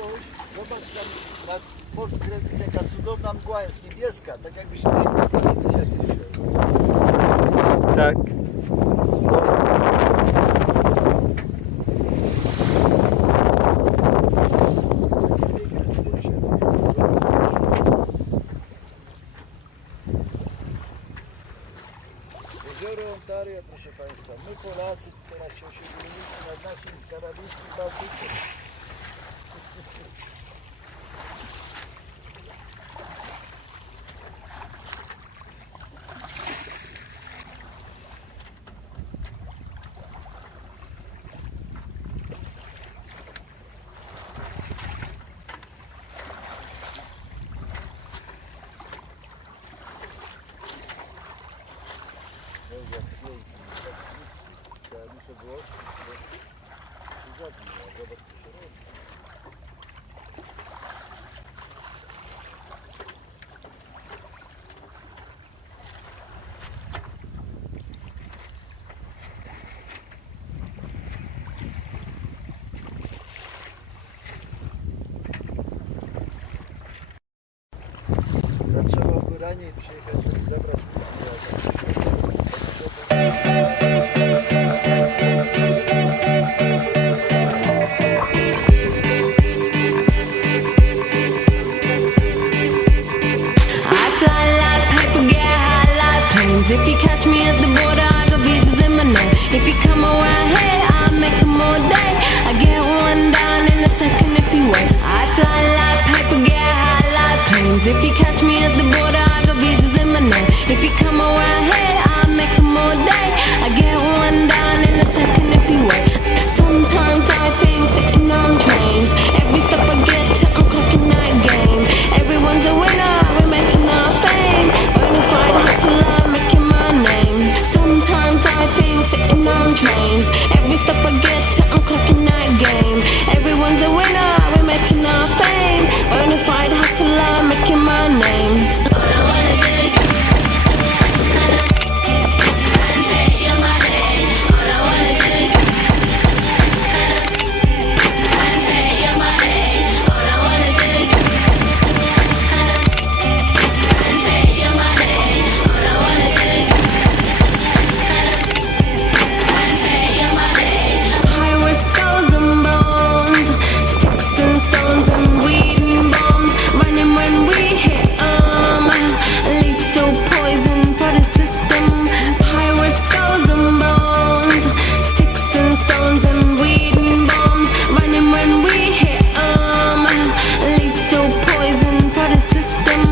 Miłość, zobacz tam nad portret, jaka cudowna mgła jest niebieska, tak jakbyś dym spalili jakiś. Tak. Jezioro Ontario, proszę Państwa, my Polacy teraz się osiedliliśmy nad naszym karaibskim Bałtykiem. Jak pięknie, ja muszę włożyć, bo się zabije, a zobacz co się robi. To trzeba by raniej przyjechać, żeby zebrać If you catch me at the border, I got visas in my name. If you come around here, I'll make them all day. I get one down in a second if you wait. I fly like paper, get high like planes. If you catch me at the border, I got visas in my name. If you come around here, I'll make them all day. I get one down in a second if you wait. Sometimes I think sitting on trains. Every step I get to, I'm clocking that game. Everyone's a winner, we're making our fame. Bonafide hustler, making my name. Sometimes I think sitting on trains. Every step I get to, I'm clocking that game. Everyone's a winner, we're making our fame. Bonafide hustler, making my name. All I wanna do is take your money. All I wanna do is take your money. All I wanna do is take your money. All I wanna do is take your money. Pirates, skulls and bones, sticks and stones and weed and bombs, running when we hit 'em. Lethal poison for the system. Pirates, skulls and bones, sticks and stones and weed and bombs, running when we hit 'em. Lethal poison for the system.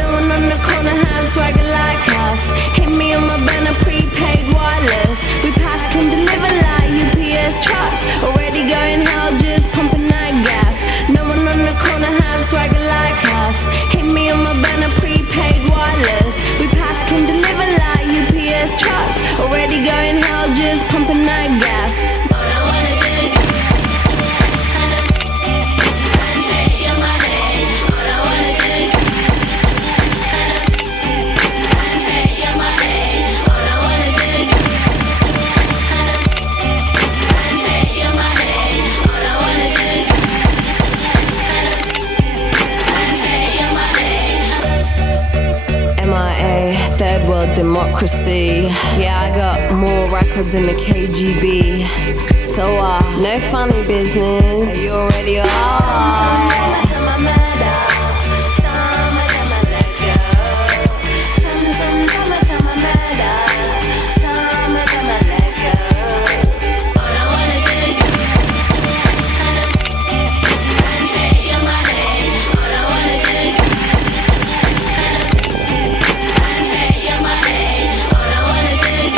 No one on the corner has swagger like us. Hit me on my banner, prepaid wireless. We pack and deliver like UPS trucks. Already going hell, just pumping that gas. No one on the corner has swagger like us. Hit me on my banner, prepaid wireless. We pack and deliver like UPS trucks. Already going hell, just pumping that gas. All I wanna do is take your money. All I wanna do is take your money. All I wanna do is take your money. All I wanna do is take your money. MIA, third world democracy. Yeah, I got more records than the KGB. So no funny business. You already are. All I wanna do is take your money. All I wanna do is take your money. All I wanna do is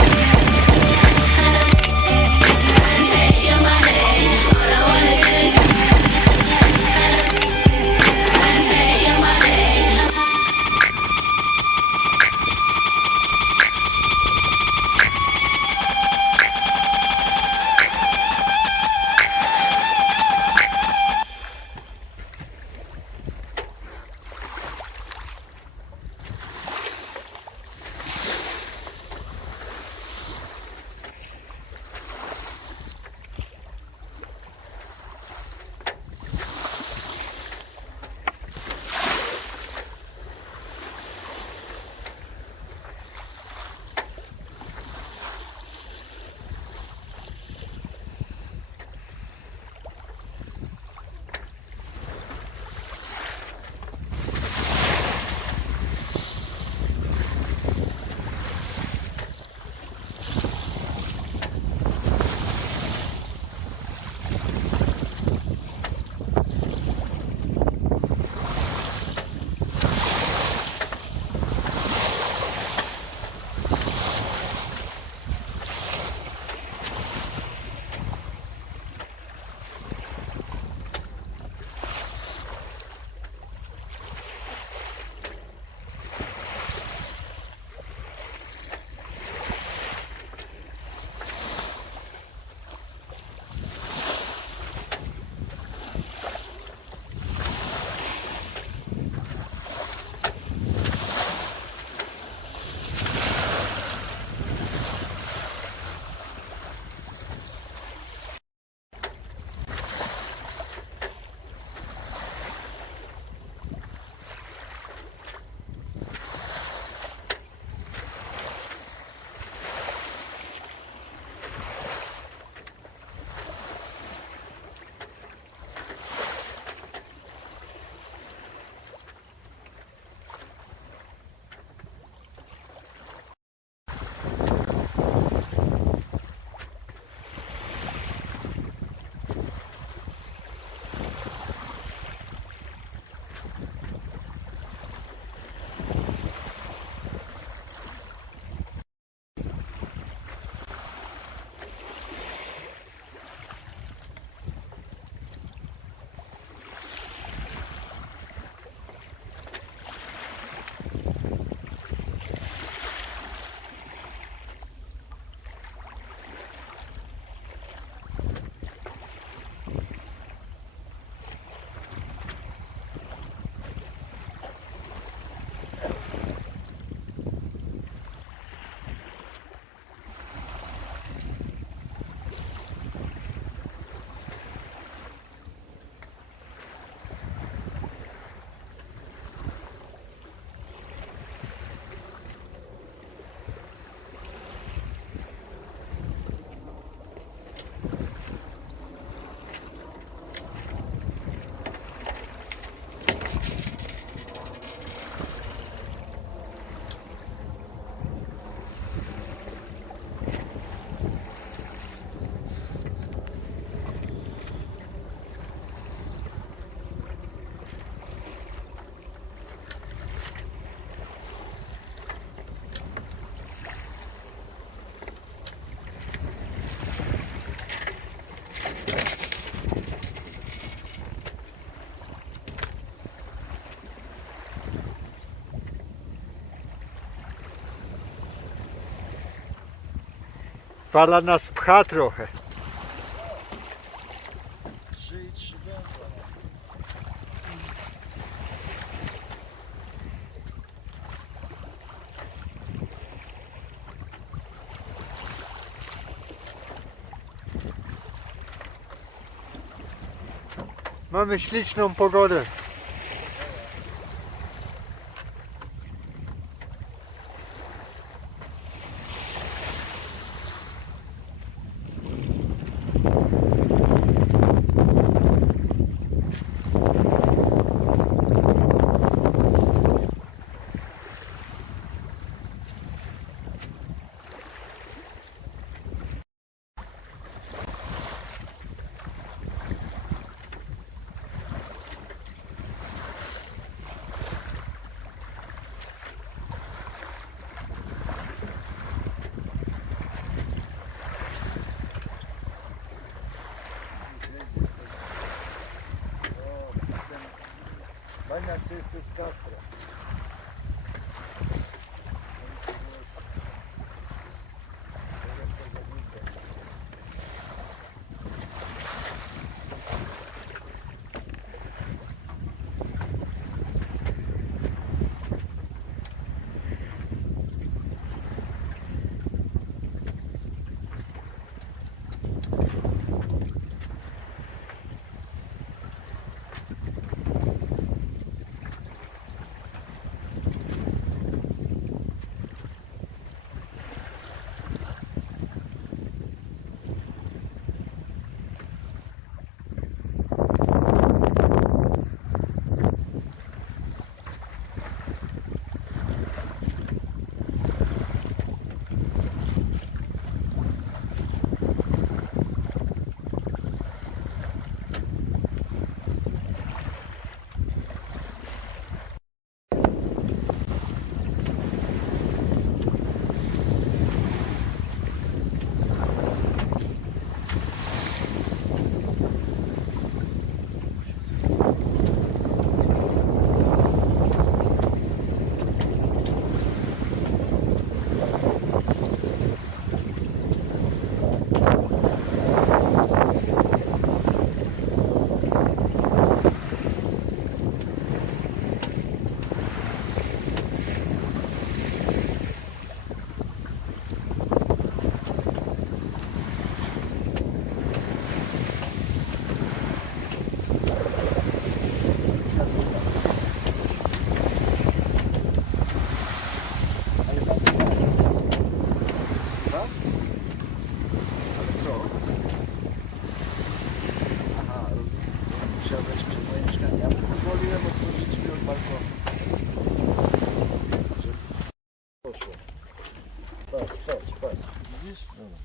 take your money. All I wanna do is Fala nas pcha trochę. 3,3 węzła. Mamy śliczną pogodę. Baniak czysty z kaftra. Wsiadać przed moje mieszkanie. Ja mu pozwoliłem otworzyć drzwi od balkonu. Żeby poszło. Patrz. Widzisz? Dobra.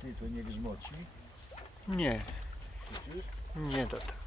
Ty to nie grzmoci? Nie, Słyszysz? nie to.